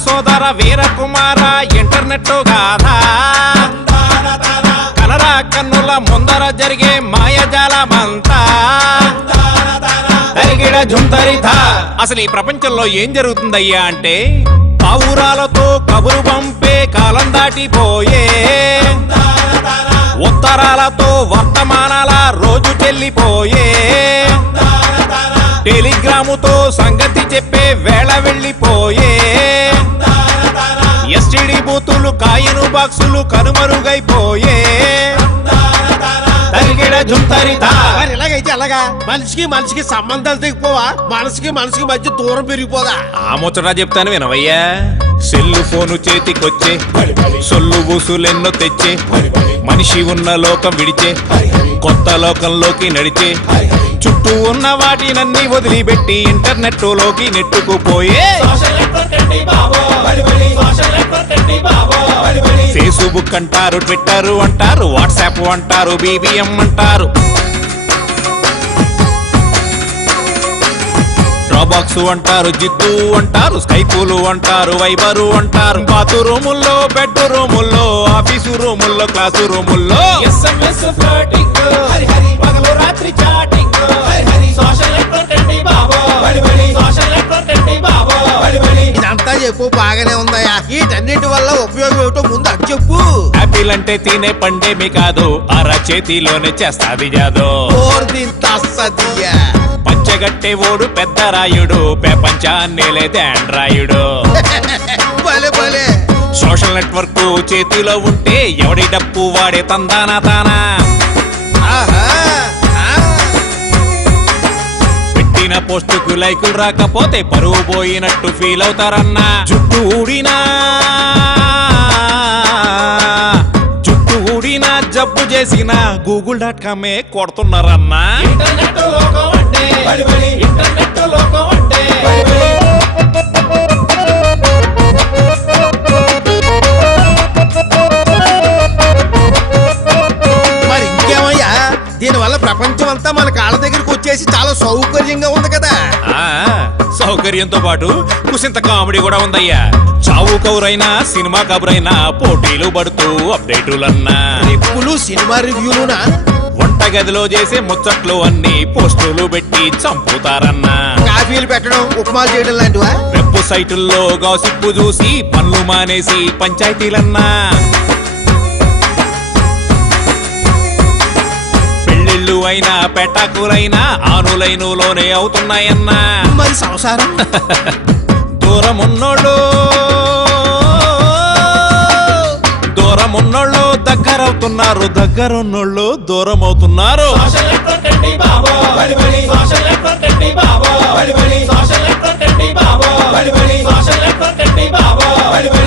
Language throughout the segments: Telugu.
సోదర వీరకుమార ఇంటర్నెట్ గాథా కలరా కన్నుల ముందర జరిగే మాయజాలమంతా అసలు ఈ ప్రపంచంలో ఏం జరుగుతుందయ్యా అంటే పావురాలతో కబురు పంపే కాలం దాటిపోయే ఉత్తరాలతో వర్తమానాల రోజు చెల్లిపోయే టెలిగ్రాముతో సంగతి చెప్పే వేళ వెళ్ళిపోయే ఎస్టిడి బూతులు కాయిను బాక్సులు కనుమరుగైపోయే ఇలాగైతే అలాగా మనిషికి మనిషికి సంబంధాలు తెగిపోవా మనసుకి మనసుకి మధ్య దూరం పెరిగిపోదా ఆ ముచ్చటా చెప్తాను వినవయ్యా సెల్లు ఫోను చేతికొచ్చే సొల్లు బూసులెన్నో తెచ్చే మనిషి ఉన్న లోకం విడిచే కొత్త లోకంలోకి నడిచే చుట్టూ ఉన్న వాటినన్నీ వదిలిపెట్టి ఇంటర్నెట్ లోకి నెట్టుకుపోయే ఫేస్బుక్ అంటారు ట్విట్టర్ అంటారు వాట్సాప్ అంటారు BBM అంటారు డ్రాబాక్స్ అంటారు జిద్దు అంటారు స్కైపులు అంటారు వైబరు అంటారు బాతు రూముల్లో బెడ్ రూముల్లో ఆఫీసు రూముల్లో క్లాసు రూముల్లో SMS ఫ్లర్టింగ్ పగలు రాత్రి చాటింగ్ సోషల్ నెట్వర్క్ బాబో సోషల్ నెట్వర్క్ బాబో ఇదంతా చెప్పు బాగానే ఉందయ్యా వీటన్నిటి వల్ల ఉపయోగం ఏమిటో ముందు అది చెప్పు యాపిల్ అంటే తినే పండేమి కాదు అర చేతిలోనే చేస్తాది జాదో పంచగట్టే ఓడు పెద్ద రాయుడు ప్రపంచాన్ని లేదే ఆండ్రాయుడు సోషల్ నెట్వర్క్ చేతిలో ఉంటే ఎవడి డప్పు వాడే తందానా తానా పెట్టిన పోస్టుకు లైకులు రాకపోతే పరువు పోయినట్టు ఫీల్ అవుతారన్నా జుట్టు ఊడినా జబ్బు చేసిన google.com కొడుతున్నారన్నా మరి ఇంకేమయ్యా దీనివల్ల ప్రపంచం అంతా మన కాళ్ళ దగ్గరికి వచ్చేసి చాలా సౌకర్యంగా ఉంది కదా సౌకర్యంతో పాటు కుసింత కామెడీ కూడా ఉందయ్యా చావు కౌరైనా సినిమా కబురైనా పోటీలు పడుతూ అప్డేటులన్నా రిప్పులు సినిమా రివ్యూలునా వంటగదిలో చేసే ముచ్చట్లు అన్ని పోస్టులు పెట్టి చంపుతారన్నా కాఫీలు పెట్టడం ఉప్మాలు చేయడం లాంటివా వెబ్సైటుల్లో గాసిప్పు చూసి పనులు మానేసి పంచాయతీలన్నా పెళ్ళిళ్ళు అయినా పెటాకులైనా ఆనులైనులోనే అవుతున్నాయన్నా మరి సంసారం దూరమున్నోళ్ళు దగ్గరవుతున్నారు దగ్గరున్నోళ్ళు దూరం అవుతున్నారు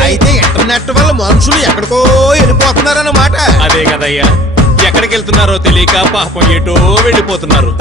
అయితే ఇంటర్నెట్ వల్ల మనుషులు ఎక్కడికో వెళ్ళిపోతున్నారన్నమాట అదే కదయ్యా ఎక్కడికి వెళ్తున్నారో తెలియక పాపం ఎటో వెళ్ళిపోతున్నారు